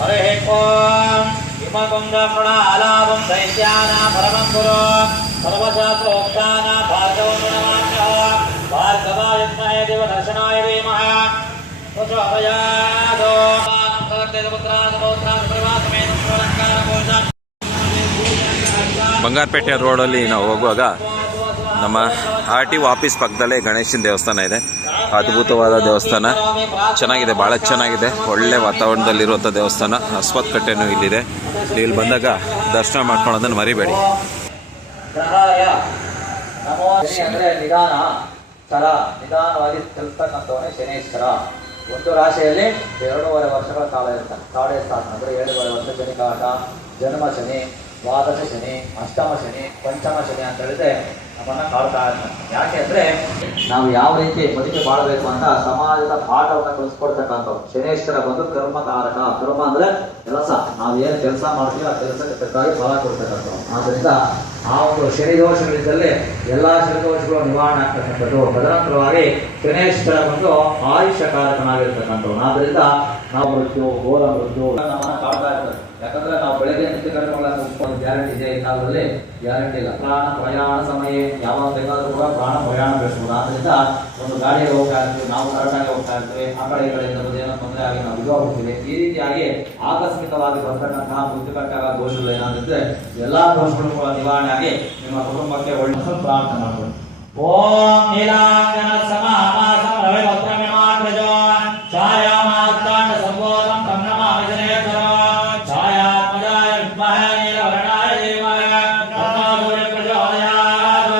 हरिः ओम् हिमकुन्दप्रणआलापं दैत्यानां परमं गुरो सर्वशास्त्रोक्तानां भार्गवं प्रणमाम्यः भार्गवाय विद्महे देवदर्शनाय धीमहि प्रचोदयात् ಬಂಗಾರಪೇಟೆ ರೋಡಲ್ಲಿ ನಾವು ಹೋಗುವಾಗ ನಮ್ಮ RTO ಆಫೀಸ್ ಪಕ್ಕದಲ್ಲೇ ಗಣೇಶನ ದೇವಸ್ಥಾನ ಇದೆ. ಅದ್ಭುತವಾದ ದೇವಸ್ಥಾನ, ಚೆನ್ನಾಗಿದೆ, ಭಾಳ ಚೆನ್ನಾಗಿದೆ. ಒಳ್ಳೆ ವಾತಾವರಣದಲ್ಲಿರುವಂಥ ದೇವಸ್ಥಾನ. ಅಶ್ವತ್ಥ ಕಟ್ಟೆನೂ ಇಲ್ಲಿದೆ. ಇಲ್ಲಿ ಬಂದಾಗ ದರ್ಶನ ಮಾಡ್ಕೊಳ್ಳೋದನ್ನು ಮರಿಬೇಡಿ. ನಿಧಾನವಾಗಿ ತಲುಪ್ತಕ್ಕಂಥವನೇ ಶನೇಶ್ವರ. ಒಂದು ರಾಶಿಯಲ್ಲಿ 2.5 ವರ್ಷಗಳ ಕಾಲ ಇರ್ತಾನೆ. ಕಾಳೆ ಸ್ಥಾನ ಅಂದರೆ 7.5 ವರ್ಷ ಶನಿ ಕಾಟ, ಜನ್ಮ ಶನಿ, ದ್ವಾದಶ ಶನಿ, ಅಷ್ಟಮ ಶನಿ, ಪಂಚಮ ಶನಿ ಅಂತ ಹೇಳಿದ್ರೆ ನಮ್ಮನ್ನ ಕಾಡ್ತಾ ಇರ್ತಾನೆ. ಯಾಕೆ ಅಂದ್ರೆ ನಾವು ಯಾವ ರೀತಿ ಬದುಕಿ ಬಾಳಬೇಕು ಅಂತ ಸಮಾಜದ ಪಾಠವನ್ನು ಕಲಿಸ್ಕೊಡ್ತಕ್ಕಂಥವ್ರು. ಶನೇಶ್ವರ ಬಂದು ಕರ್ಮಕಾರಕ. ಕರ್ಮ ಅಂದ್ರೆ ಕೆಲಸ, ನಾವೇನು ಕೆಲಸ ಮಾಡ್ತೀವಿ ಆ ಕೆಲಸಕ್ಕೆ ತಕ್ಕಾಗಿ ಫಲ ಕೊಡ್ತಕ್ಕಂಥವ್ರು. ಆದ್ದರಿಂದ ಆ ಒಂದು ಶನಿ ದೋಷಗಳಿದ್ದಲ್ಲಿ ಎಲ್ಲಾ ಶನಿ ದೋಷಗಳು ನಿವಾರಣೆ ಆಗ್ತಕ್ಕಂಥದ್ದು. ತದನಂತರವಾಗಿ ಶನೇಶ್ವರ ಬಂದು ಆಯುಷ್ಯಕಾರಕನಾಗಿರ್ತಕ್ಕಂಥವ್ರು. ಆದ್ದರಿಂದ ನಾವು ಮೃತ್ಯು, ಘೋರ ಮೃತ್ಯು ನಮ್ಮನ್ನ ಕಾಡ್ತಾ ಇರ್ತಾರೆ. ಯಾಕಂದ್ರೆ ನಾವು ಬೆಳಗ್ಗೆ ನಿತ್ಯ ಕರ್ಮಗಳನ್ನು ಗ್ಯಾರಂಟಿ ಇದೆ, ಇನ್ನೊಂದರಲ್ಲಿ ಗ್ಯಾರಂಟಿ ಇಲ್ಲ. ಪ್ರಾಣ ಪ್ರಯಾಣ ಸಮಯ ಯಾವಾಗ ಬೇಕಾದ್ರೂ ಕೂಡ ಪ್ರಾಣ ಪ್ರಯಾಣ ಬೆಳೆಸಬಹುದು. ಆದ್ದರಿಂದ ಒಂದು ಗಾಡಿಯಲ್ಲಿ ಹೋಗ್ತಾ ಇರ್ತೀವಿ, ನಾವು ಕರೆಕ್ಟಾಗಿ ಹೋಗ್ತಾ ಇರ್ತೀವಿ, ಆ ಕಡೆ ಈ ಕಡೆಯಿಂದ ಏನೋ ತೊಂದರೆ ಆಗಿ ನಾವು ಇದು ಹೋಗ್ತೀವಿ. ಈ ರೀತಿಯಾಗಿ ಆಕಸ್ಮಿಕವಾಗಿ ಬರ್ತಕ್ಕಂತಹ ಮೃತ್ಯುಕಟ್ಟಾಗ ದೋಷಗಳು ಏನಾದ್ರೆ ಎಲ್ಲಾ ದೋಷಗಳು ಕೂಡ ನಿವಾರಣೆ ಆಗಿ ನಿಮ್ಮ ಕುಟುಂಬಕ್ಕೆ ಒಳ್ಳೆ ಪ್ರಾರ್ಥನೆ ಮಾಡಬಹುದು. ಓಂ ನೀಲಾಂಜನ ಸಮಾಮಾಸಂ ರವಿ ಭದ್ರಮಿಮಾಗ್ರಜೋ ಛಾಯಾಮಾರ್ತಾಂಡ ಸಂಬೋಧಂ ತಂ ನಮಾಮಿ ಶನೇಶ್ವರ ಛಾಯಾತ್ಮಜಾಯ ವಿದ್ಮಹೇ ನೀಲವರ್ಣಾಯ ಧೀಮಹಿ ತನ್ನೋ ಸೂರ್ಯಃ ಪ್ರಚೋದಯಾತ್.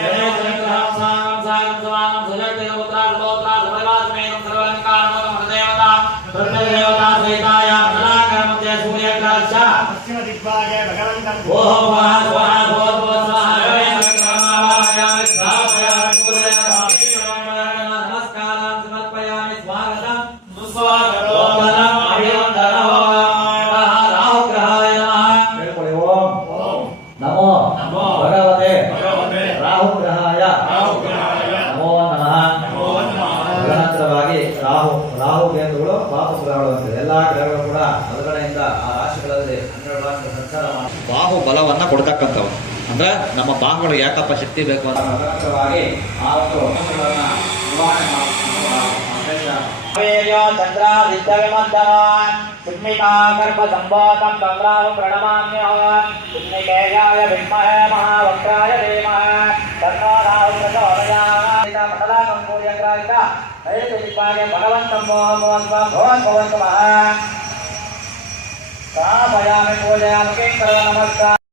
ಶನೇಶ್ವರಗ್ರಹಂ ಸಾಂಗಂ ಸಾಗಂ ಸವಾಮಂ ಸುಜಗ್ದೇವ ಪುತ್ರಾರ್ಧಪೌತ್ರಾ ಸಮರಿವಾಸಮೇನಂ ಸರ್ವಲಂಕಾರಮೋದಂ ಹೃದಯವತಾ ಬ್ರಹ್ಮದೇವತಾ ಸಹಿತಾಯ ಮಂಗಲಾಕರಮಧ್ಯೆ ಸೂರ್ಯಗ್ರಹಶ್ಚ ಪಶ್ಚಿಮ ದಿಗ್ಭಾಗೆ ಭಗವಂತಂ ಓಂ ಸ್ವಾಹಾ ಸ್ವಾಹಾ ಭೂರ್ಭುವಃ ಸ್ವಾಹಾ ರಾಹು ಕೇಂದ್ರಗಳು ಪಾಪ ಗ್ರಹಗಳು ಅಂತಿದೆ. ಎಲ್ಲಾ ಗ್ರಹಗಳು ಕೂಡ ಬಲಗಡೆಯಿಂದ ಆ ರಾಶಿಗಳಲ್ಲಿ 12 ರಾಶಿಗಳ ಸಂಚಾರ ಮಾಡಿ ಬಾಹು ಬಲವನ್ನ ಕೊಡ್ತಕ್ಕಂಥವು. ಅಂದ್ರೆ ನಮ್ಮ ಬಾಹುಗಳು ಯಾಕಪ್ಪ ಶಕ್ತಿ ಬೇಕು ಅಂತ ನಿರಂತರವಾಗಿ ಆ ಒಂದು ನಿವಾರಣೆ ಭಗವಂತಂ ಭಗವಂತ ಪೂಜೆಯಾಮಿ ನಮಸ್ಕಾರ.